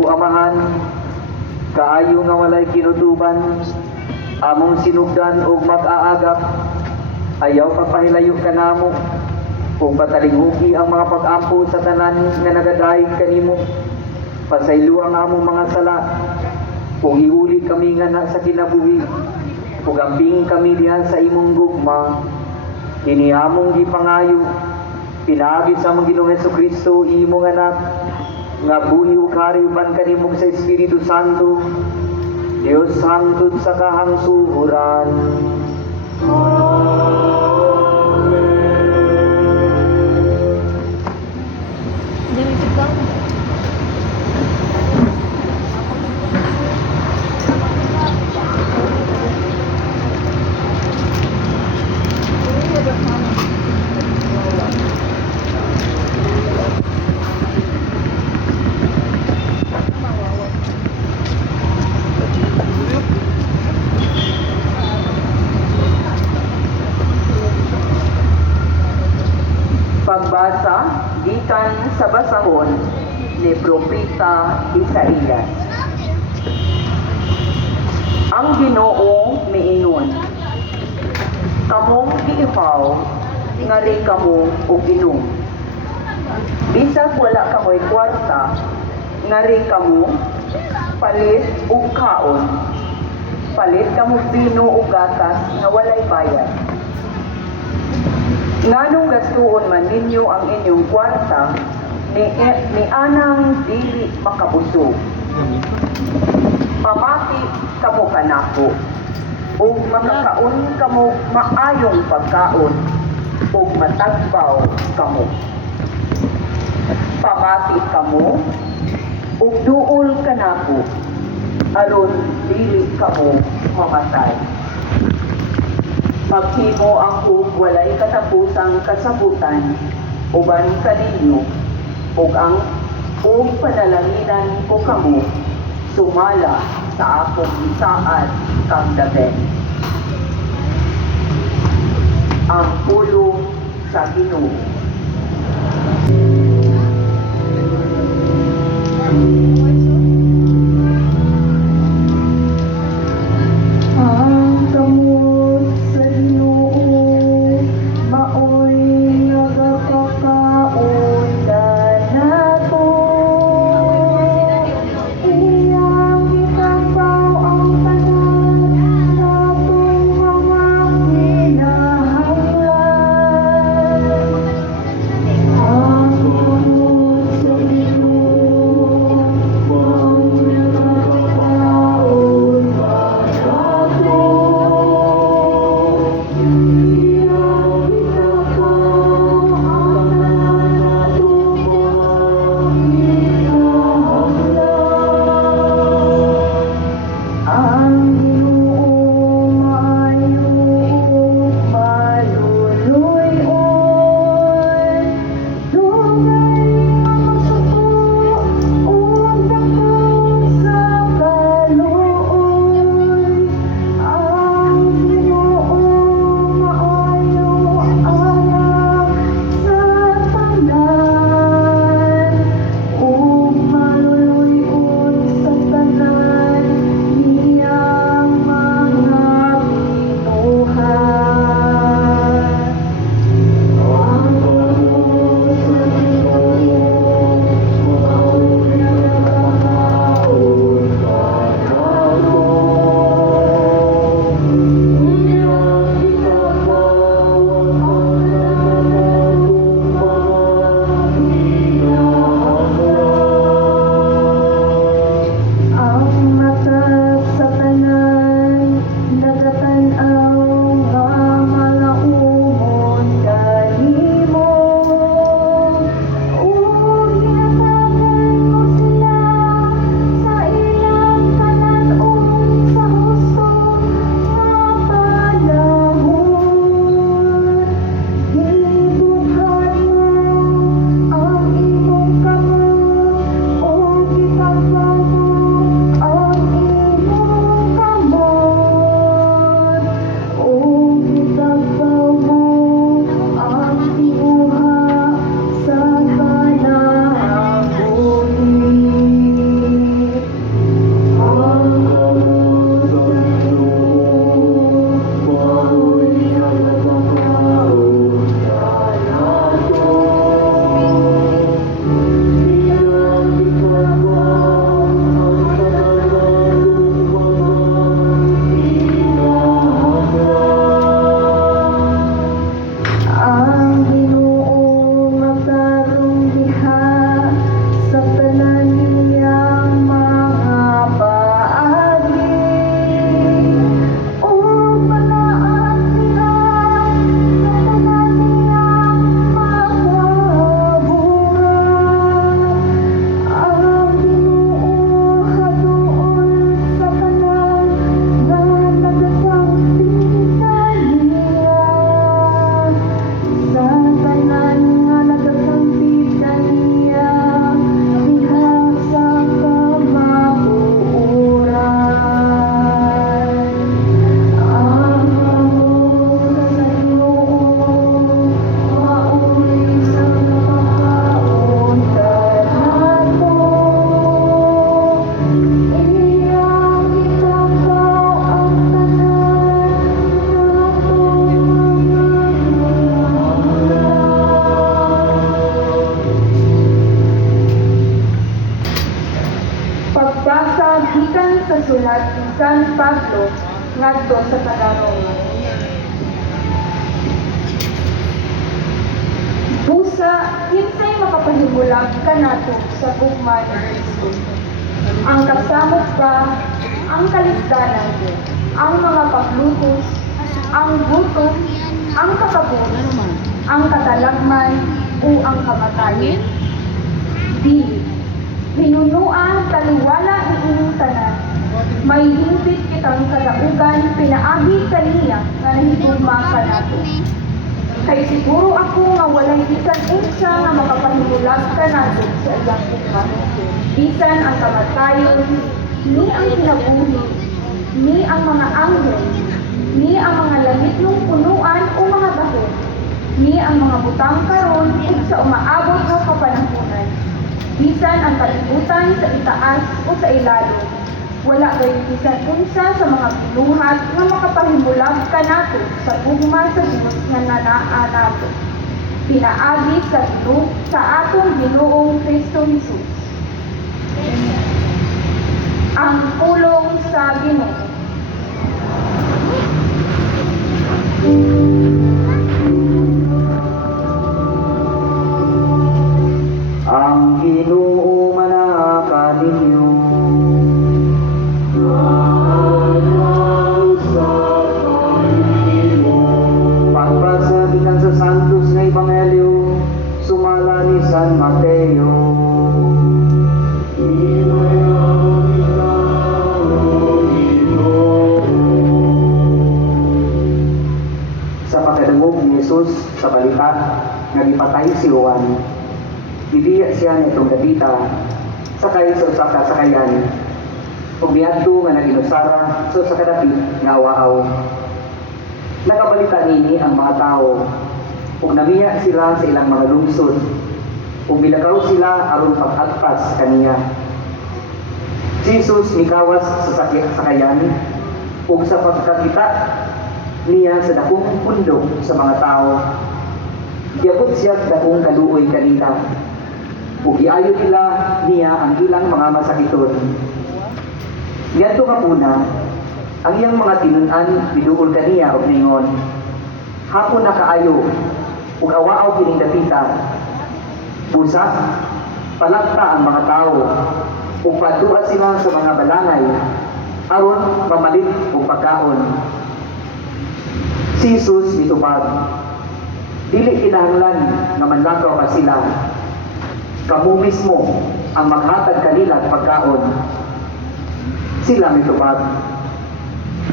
Ginoo Amahan, kaayo nga walay kinutuban, among sinugdan og mag-aagap, ayaw pagpahilayo kanamo, ug patalinghugi ang mga pag-ampo sa tanan nga nagadayeg kanimo. Pasaylo ang among mga sala, ug iuli kami nga na sa kinabuhi, ug ambing kami diha sa imong gugma. Kini among gipangayo, pinaagi sa among Ginoong Hesukristo, imong anak, nga buhi ug hari uban kanimo sa Espiritu Santo, Dios hangtod sa kahangsuhuran. Pagbasa gikan sa basahon ni Propeta Isaías. Ang Ginoo miingon, kamong giihaw nga rin kamo og inom. Bisag wala kamoy kwarta, nga rin kamo palit og kaon. Palit kamo bino og gatas nga walay bayad. Nganong gastuon man ninyo ang inyong kwarta ni anang dili makabusog. Pamati kamo kanako, ug makakaon kamo maayong pagkaon, ug matagbaw kamo. Pamati kamo, ug duol kanako, aron dili kamo mamatay. Maghimo ako walay katapusang kasabutan uban kaninyo, ug ang panalanginan ko kamo sumala sa akong isaad kang daben. Ang pulong sa Ginoo. gikan sa sulat ni San Pablo ngadto sa taga-Roma. Busa, kinsay makapahimulang kanato sa gugma ni Kristo. Ang kasamot ba, ang kalisdanan, ang mga paglutos, ang gutom, ang kakabos, ang katalagman, o ang kamatayon. Dili, hinunua taliwala ni inyong tanan, may himpit kitang kadaugan, pinaagi kaniya nga nahigugma kanato. Kay siguro ako nga walay bisan unsa nga makapahimulang kanato sa iyang gugma. Bisan ang kamatayon, ni ang kinabuhi, ni ang mga anghel, ni ang mga langit ng punuan o mga baho, ni ang mga butang karon ug sa umaabot nga kapanahunan. Bisan ang kalibutan sa itaas o sa ilalom, wala kay bisan unsa sa mga pinuhat nga makapahimulang kanato sa gugma sa Dios nga nanaa nato. Pinaagi sa atong Ginoong Kristo Jesus. Ang pulong sa Ginoo. Ang Ginoo manaka ninyo. Pagbasa bilang sa Santos nga Ebanghelyo, sumala ni San Mateo. Sa pagkadungog ni Jesus sa balita nga gipatay si Juan, ibiya siya nitong Davita sakay sa usa ka sakayan ug miadto nga naginusara sa usa ka dapit nga awaaw. Nakabalita nini ang mga tao ug namiya sila sa ilang mga lungsod ug milakaw sila aron pag-agpas kaniya. Si Jesus mikawas sa sakayan ug sa pagkakita niya sa dakong pundok sa mga tao, giabot siya sa dakong kaluoy kanila ug giayo nila niya ang ilang mga masakiton. Ngadto kapuna, ang iyang mga tinun-an biduol kaniya og ningon, hapon na kaayo ug awaaw kining dapita. Busa, palagta ang mga tao ug padua sila sa mga balangay aron mamalit og pagkaon. Si Jesus mitubag, dili kinahanglan nga manlakaw pa sila. Kamu mismo ang maghatag kanila pagkaon. Sila mitubag,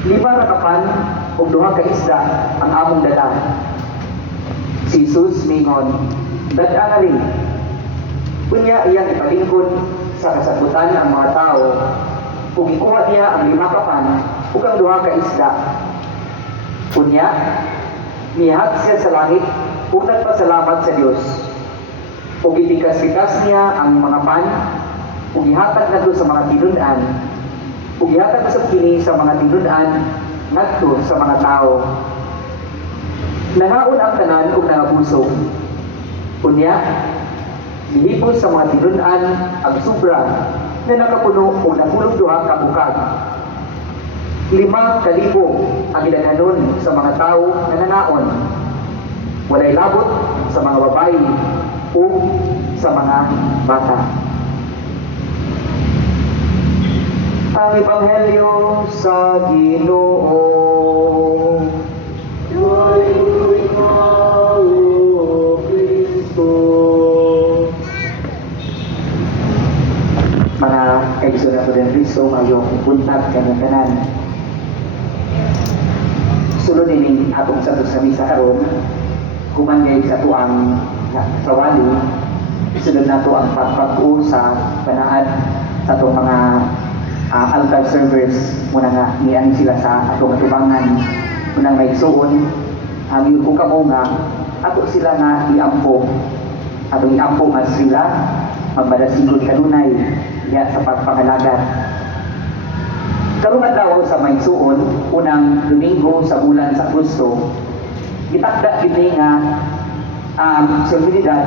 5 ra kapan ug 2 ka isda ang among dala. Si Jesus mingon, dad-a na rin. Kunya iyang ipalingkod sa kasabutan ang mga tao ug ikuha niya ang 5 kapan ug ang 2 ka isda. Kunya, nihat siya sa langit ug nagpasalamat sa Dios. Ug ibikas-bikas niya ang mga pan ug ihatag ngadto sa mga tinun-an ug ihatag sa kini sa mga tinun-an ngadto sa mga tao. Nangaon ang tanan ug nangabusog. Kunya, gihipos sa mga tinun-an ang sobra na nakapuno ug napulog 2 ka bukag. 5,000 ang gidaghanon sa mga tao na nanaon. Walay labot sa mga babayi o sa mga bata. Ang Ebanghelyo sa Ginoo. Glory ikaw, O Kristo. Mga kaibigan nato din Kristo, mayong buntag kanan-kanan. Sulod ini atong sa misa karon, kumangay sa tuang sawali, sulod nato ang pagpag-u sa panaad sa atong mga altar servers. Muna nga niyan sila sa atong atubangan, munang may suon yung kung kamo nga ato sila nga iampo, atong iampo nga sila magbadasigod kanunay diya sa pagpangalagat. Karong adlaw sa may suon, unang Domingo sa bulan sa Agosto, gitakda kini nga solemnidad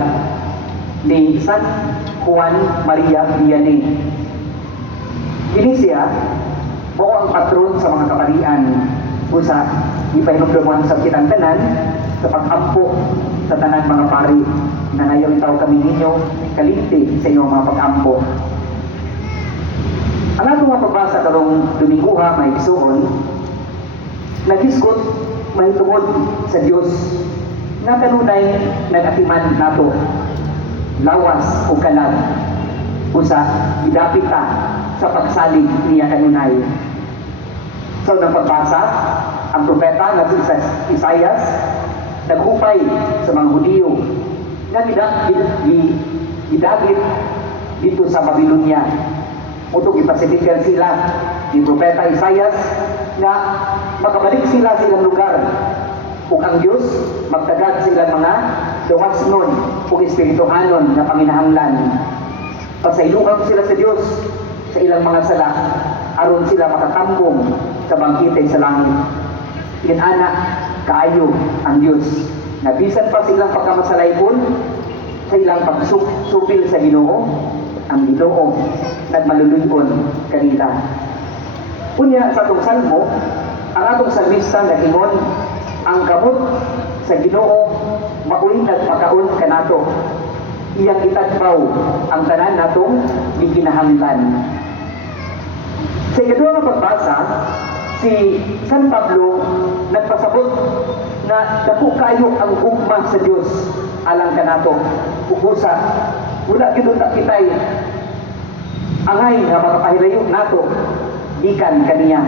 ni San Juan Maria Vianney. Kini siya mao ang patron sa mga kaparian usa ipahinumduman sa kitang tanan sa pag-ampo sa tanan mga pari na ngayon itaw kami ninyo kalimti sa inyong mga pag-ampo. Ang atong mga pagbasa karong Dominguha may isuon nagisgot mahitungod sa Dios nga kanunay nagatiman nato lawas o kalag usa idapit ta sa pagsalig niya kanunay. So nang pagbasa ang propeta nga si Isaias nagupay sa mga Hudiyo nga gidagit dito sa Babylonia. Utong ipasibigan sila ni propeta Isaias nga makabalik sila sa ilang lugar ug ang Dios magtagad sila mga duwasnon ug espirituhanon na panginahanglan. Pasaylohan sila sa Dios sa ilang mga sala aron sila makatambong sa bangkite sa langit. Inana kaayo ang Dios na bisan pa silang pagkamasalaykon sa ilang pagsupil sa Ginoo, ang Ginoo nagmaluluyon kanila. Unya sa atong salmo, ang atong salmista nagingon ang kamot sa Ginoo maoy nagpakaon kanato. Iyang itagpaw ang tanan natong gikinahanglan. Sa ikaduha nga pagbasa, si San Pablo nagpasabot na dako kayo ang gugma sa Dios alang kanato. Ubusa, wala gyud ta kitay angay nga makapahilayo nato gikan kaniya.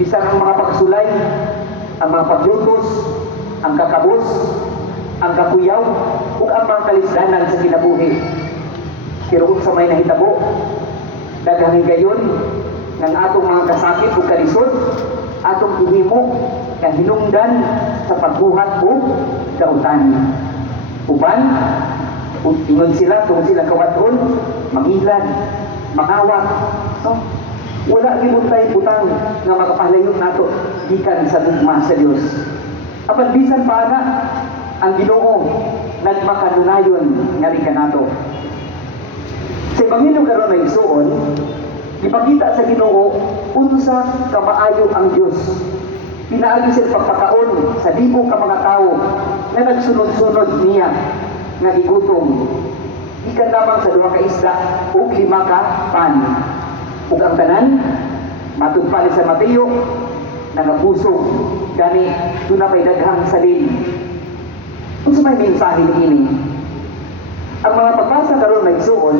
Bisan ang mga pagsulay, ang mga paglutos, ang kakabus, ang kakuyaw, ug ang mga kalisdanan sa kinabuhi. Pero kung sa may nahitabo, daghang gayon ng atong mga kasakit ug kalisod, atong ihimo nga hinungdan sa pagbuhat ug kautan. Uban, ug ingon sila kung sila kawadron, mangilan, mangawat. So, wala gyud tay butang nga makapahalayo nato gikan sa gugma sa Dios. Apan bisan pa na ang Ginoo nagmakanunayon nga rin kanato. Sa Ebanghelyo karon may isuon, ipakita sa Ginoo unsa kamaayo ang Dios. Pinaagi sa pagpakaon sa libo ka mga tawo na nagsunod-sunod niya nga gigutom. Ikan lamang sa 2 ka isda ug 5 ka pan. Ug ang tanan matud pa ni sa Mateo nagapusog gani tuna pay daghang salin. Kung sa may mensahe ini, ang mga pagbasa karon may isuon,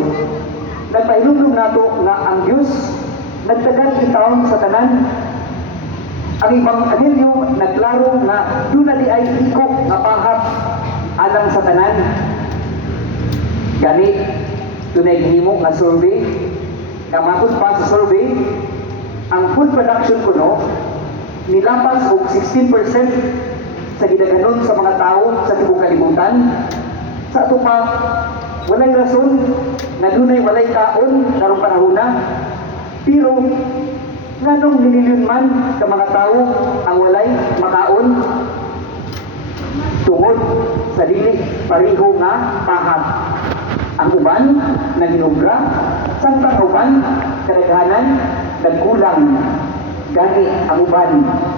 nagpahinumdum nato nga ang Dios nagtagad kitawon sa tanan. Ang Ebanghelyo naglaro nga doon na di ay ikok nga pahap alang sa tanan. Gani, tunay himo nga survey, nga matod pa sa survey, ang food production kuno nilapas og 16% sa gidaganon sa mga tao sa tibuok kalibutan. Sa ato pa, walay rason na dunay walay kaon karong panahona. Pero nganong milyon man ka mga tao ang walay makaon tungod sa dili pareho nga pahap. Ang uban naginubra, samtang uban kadaghanan nagkulang. Gani ang uban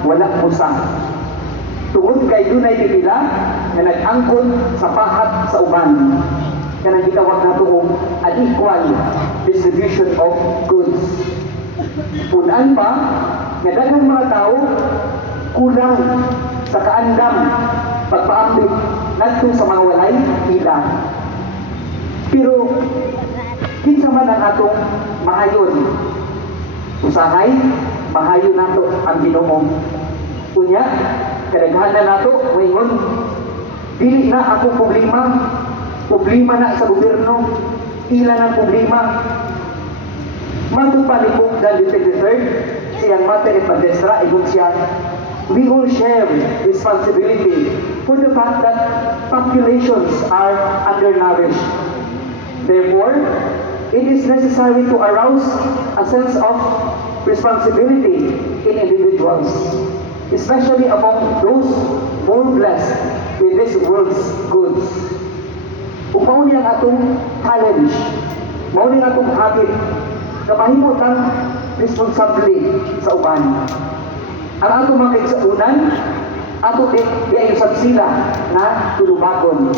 wala pusa. Tungod kay dunay pipila nga nag-angkon sa pahat sa uban. Kanang gitawag nato og unequal distribution of goods. Punan pa, nga daghang mga tao kulang sa kaandam pagpaambit ngadto sa mga walay pila. Pero kinsa man ang atong mahayon, usahay mahayon nato ang Ginoo. Unya kadaghanan nato moingon dili na ako problema na sa gobyerno, ila ng problema. Matong palibog dahil 23rd siyang Mater et Padestra igon siya, we all share responsibility for the fact that populations are undernourished. Therefore, it is necessary to arouse a sense of responsibility in individuals, especially among those more blessed with this world's goods. Kung mao ni ang atong challenge, mao ni ang atong habit nga mahimo tang responsable sa uban. Ang ato mga kaigsuonan, ato iayusan sila na tulumagon.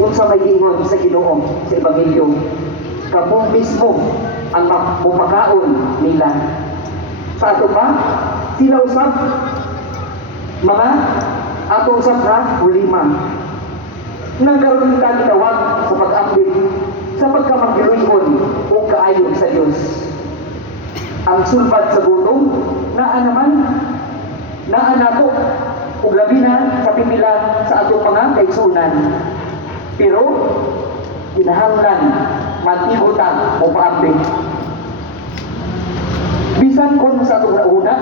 Unsa may giingon sa Ginoo sa Ebanghelyo, kamo mismo ang mupakaon nila. Sa ato pa, sila usab mga ato usab na ulima. Nagkaroon kita gitawag sa pag-ambit sa pagkamanggiluyon o kaayon sa Diyos. Ang sulbad sa gutom, naa naman, naa nato, ug labi na sa pipila sa atong mga kaigsunan. Pero, kinahanglan, matigutan o paambit. Bisan kung sa atong nauna,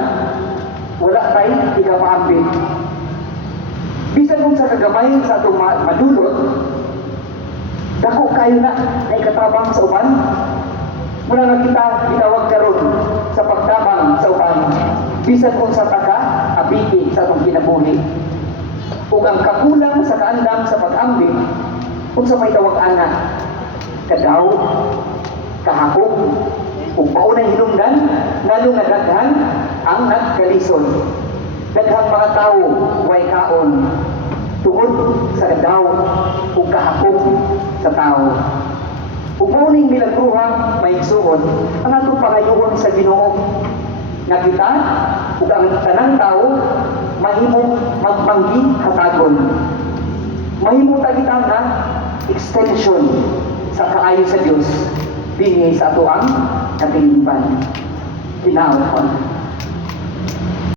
wala tayo ikapaambit. Bisan kung sa kagamay sa atong madulot, dako kayo na ay katabang sa uban. Mula na kita ginawag karon sa pagtabang sa uban. Bisan kung sa taka, abiti sa atong kinabuhi. Ug ang kakulang sa kaandam sa pag-ambit, kung sa may tawag anak, kadaw, kahapon, kung paunay hinungdan, lalo nga daghan ang nagkalison. Daghang mga tao, way kaon, tungod sa kadaw, o kahapon sa tao. Kung paunay milagruha, may suon, ang atong pangayuhon sa Ginoo, nga kita, ug ang tanang tao, mahimong magmanggi hatagon. Mahimong tagita na extension sa kaayo sa Diyos dinhi sa ato ang katilipan. Tinaw